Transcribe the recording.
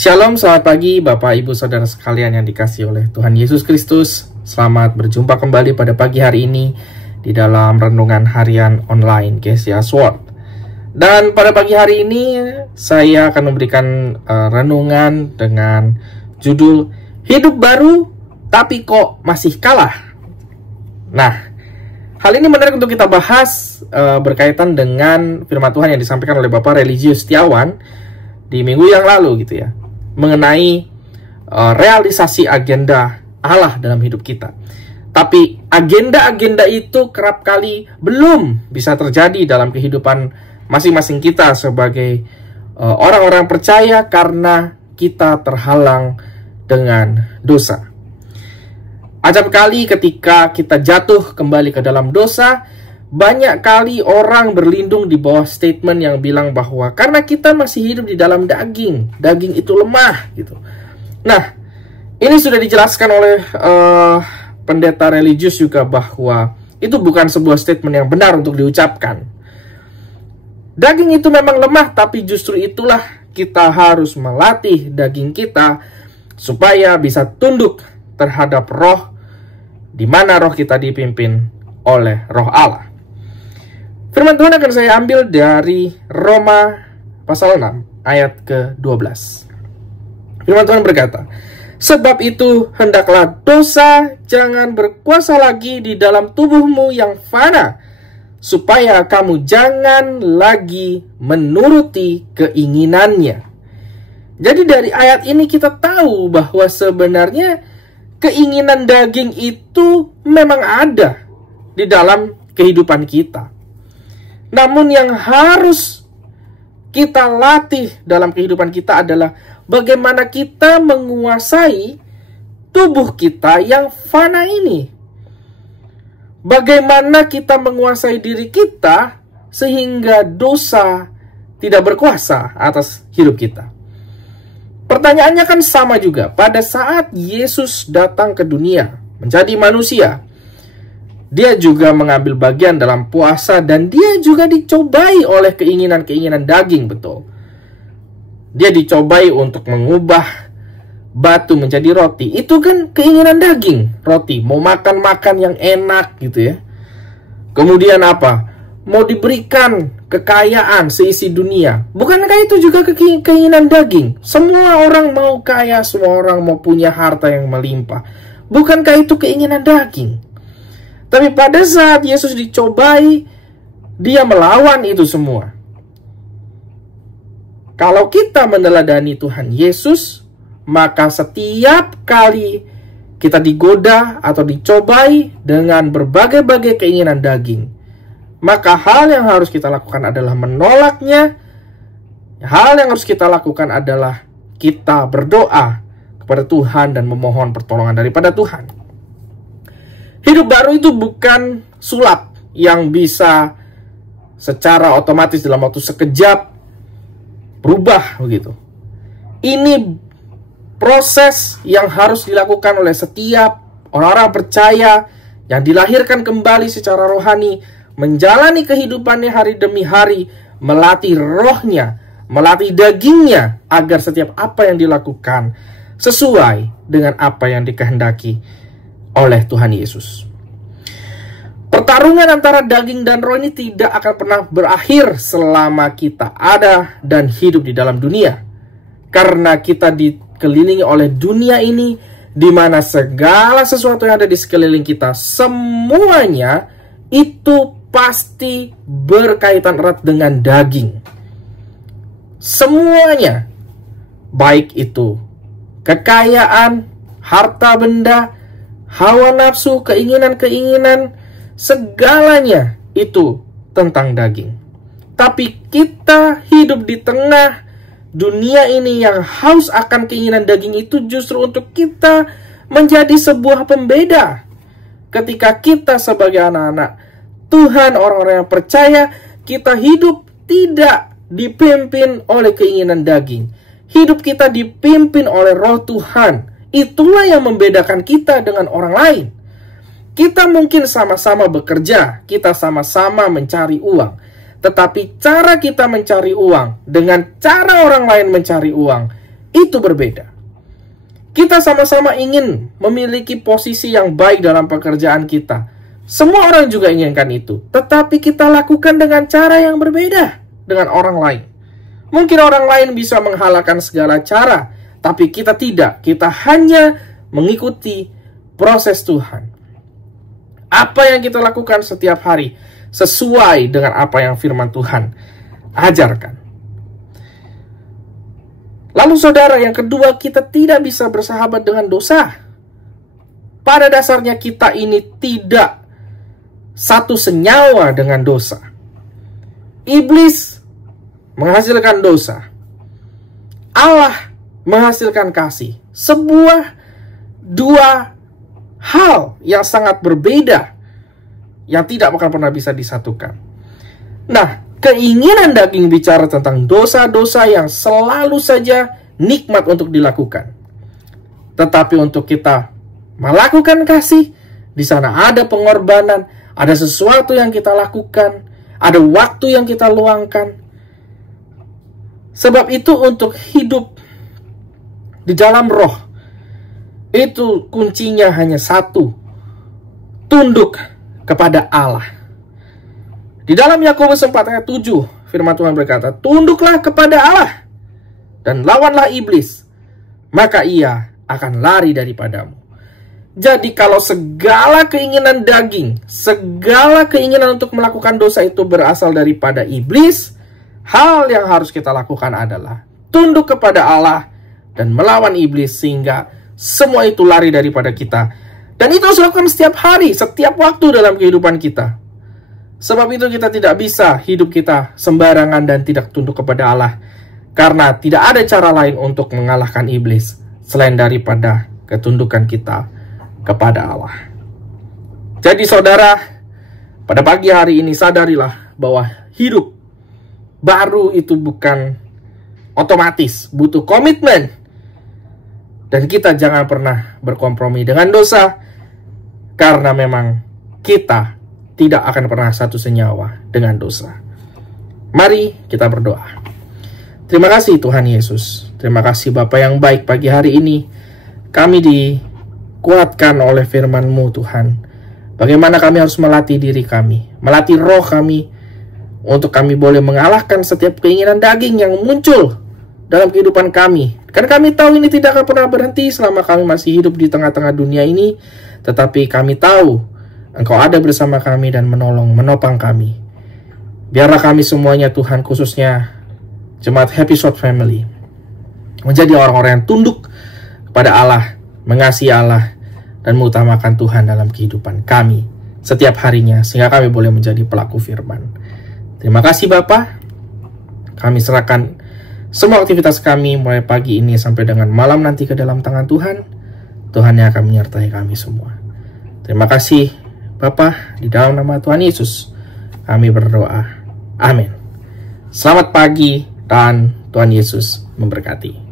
Shalom, selamat pagi Bapak Ibu Saudara sekalian yang dikasihi oleh Tuhan Yesus Kristus. Selamat berjumpa kembali pada pagi hari ini di dalam renungan harian online GCS Word. Dan pada pagi hari ini saya akan memberikan renungan dengan judul Hidup Baru Tapi Kok Masih Kalah. Nah, hal ini menarik untuk kita bahas berkaitan dengan firman Tuhan yang disampaikan oleh Bapak Religius Setiawan di minggu yang lalu gitu ya, mengenai realisasi agenda Allah dalam hidup kita. Tapi agenda-agenda itu kerap kali belum bisa terjadi dalam kehidupan masing-masing kita sebagai orang-orang percaya karena kita terhalang dengan dosa. Acap kali ketika kita jatuh kembali ke dalam dosa, banyak kali orang berlindung di bawah statement yang bilang bahwa karena kita masih hidup di dalam daging itu lemah gitu. Nah, ini sudah dijelaskan oleh pendeta religius juga bahwa itu bukan sebuah statement yang benar untuk diucapkan. Daging itu memang lemah, tapi justru itulah kita harus melatih daging kita supaya bisa tunduk terhadap roh, di mana roh kita dipimpin oleh Roh Allah. Firman Tuhan akan saya ambil dari Roma pasal 6 ayat ke-12. Firman Tuhan berkata, "Sebab itu hendaklah dosa jangan berkuasa lagi di dalam tubuhmu yang fana, supaya kamu jangan lagi menuruti keinginannya." Jadi dari ayat ini kita tahu bahwa sebenarnya keinginan daging itu memang ada di dalam kehidupan kita. Namun yang harus kita latih dalam kehidupan kita adalah bagaimana kita menguasai tubuh kita yang fana ini. Bagaimana kita menguasai diri kita sehingga dosa tidak berkuasa atas hidup kita. Pertanyaannya kan sama juga. Pada saat Yesus datang ke dunia menjadi manusia, dia juga mengambil bagian dalam puasa dan dia juga dicobai oleh keinginan-keinginan daging, betul. Dia dicobai untuk mengubah batu menjadi roti. Itu kan keinginan daging, roti. Mau makan-makan yang enak gitu ya. Kemudian apa? Mau diberikan kekayaan seisi dunia. Bukankah itu juga keinginan daging? Semua orang mau kaya, semua orang mau punya harta yang melimpah. Bukankah itu keinginan daging? Tapi pada saat Yesus dicobai, dia melawan itu semua. Kalau kita meneladani Tuhan Yesus, maka setiap kali kita digoda atau dicobai dengan berbagai-bagai keinginan daging, maka hal yang harus kita lakukan adalah menolaknya. Hal yang harus kita lakukan adalah kita berdoa kepada Tuhan dan memohon pertolongan daripada Tuhan. Hidup baru itu bukan sulap yang bisa secara otomatis dalam waktu sekejap berubah begitu. Ini proses yang harus dilakukan oleh setiap orang-orang percaya yang dilahirkan kembali secara rohani, menjalani kehidupannya hari demi hari, melatih rohnya, melatih dagingnya agar setiap apa yang dilakukan sesuai dengan apa yang dikehendaki oleh Tuhan Yesus. Pertarungan antara daging dan roh ini tidak akan pernah berakhir selama kita ada dan hidup di dalam dunia. Karena kita dikelilingi oleh dunia ini, di mana segala sesuatu yang ada di sekeliling kita, semuanya itu pasti berkaitan erat dengan daging. Semuanya, baik itu kekayaan, harta benda, hawa nafsu, keinginan-keinginan, segalanya itu tentang daging. Tapi kita hidup di tengah dunia ini yang haus akan keinginan daging itu justru untuk kita menjadi sebuah pembeda. Ketika kita sebagai anak-anak Tuhan, orang-orang yang percaya, kita hidup tidak dipimpin oleh keinginan daging. Hidup kita dipimpin oleh Roh Tuhan. Itulah yang membedakan kita dengan orang lain. Kita mungkin sama-sama bekerja, kita sama-sama mencari uang. Tetapi cara kita mencari uang dengan cara orang lain mencari uang itu berbeda. Kita sama-sama ingin memiliki posisi yang baik dalam pekerjaan kita. Semua orang juga inginkan itu. Tetapi kita lakukan dengan cara yang berbeda dengan orang lain. Mungkin orang lain bisa menghalalkan segala cara, tapi kita tidak. Kita hanya mengikuti proses Tuhan. Apa yang kita lakukan setiap hari sesuai dengan apa yang firman Tuhan ajarkan. Lalu saudara, yang kedua, kita tidak bisa bersahabat dengan dosa. Pada dasarnya kita ini tidak satu senyawa dengan dosa. Iblis menghasilkan dosa. Allah menghasilkan kasih. Dua hal yang sangat berbeda yang tidak akan pernah bisa disatukan. Nah, keinginan daging bicara tentang dosa-dosa yang selalu saja nikmat untuk dilakukan. Tetapi untuk kita melakukan kasih, di sana ada pengorbanan, ada sesuatu yang kita lakukan, ada waktu yang kita luangkan. Sebab itu untuk hidup di dalam roh, itu kuncinya hanya satu: tunduk kepada Allah. Di dalam Yakobus 4 ayat 7, firman Tuhan berkata, tunduklah kepada Allah dan lawanlah iblis, maka ia akan lari daripadamu. Jadi kalau segala keinginan daging, segala keinginan untuk melakukan dosa itu berasal daripada iblis, hal yang harus kita lakukan adalah tunduk kepada Allah dan melawan iblis, sehingga semua itu lari daripada kita. Dan itu harus dilakukan setiap hari, setiap waktu dalam kehidupan kita. Sebab itu kita tidak bisa hidup kita sembarangan dan tidak tunduk kepada Allah. Karena tidak ada cara lain untuk mengalahkan iblis selain daripada ketundukan kita kepada Allah. Jadi saudara, pada pagi hari ini sadarilah bahwa hidup baru itu bukan otomatis, butuh komitmen. Dan kita jangan pernah berkompromi dengan dosa, karena memang kita tidak akan pernah satu senyawa dengan dosa. Mari kita berdoa. Terima kasih Tuhan Yesus. Terima kasih Bapa yang baik, pagi hari ini kami dikuatkan oleh firman-Mu Tuhan. Bagaimana kami harus melatih diri kami, melatih roh kami, untuk kami boleh mengalahkan setiap keinginan daging yang muncul dalam kehidupan kami. Karena kami tahu ini tidak akan pernah berhenti selama kami masih hidup di tengah-tengah dunia ini. Tetapi kami tahu Engkau ada bersama kami dan menopang kami. Biarlah kami semuanya Tuhan, khususnya Jemaat Happy Sword Family, menjadi orang-orang yang tunduk kepada Allah, mengasihi Allah, dan mengutamakan Tuhan dalam kehidupan kami setiap harinya, sehingga kami boleh menjadi pelaku firman. Terima kasih Bapa. Kami serahkan semua aktivitas kami mulai pagi ini sampai dengan malam nanti ke dalam tangan Tuhan. Tuhan yang akan menyertai kami semua. Terima kasih Bapa, di dalam nama Tuhan Yesus kami berdoa. Amin. Selamat pagi dan Tuhan Yesus memberkati.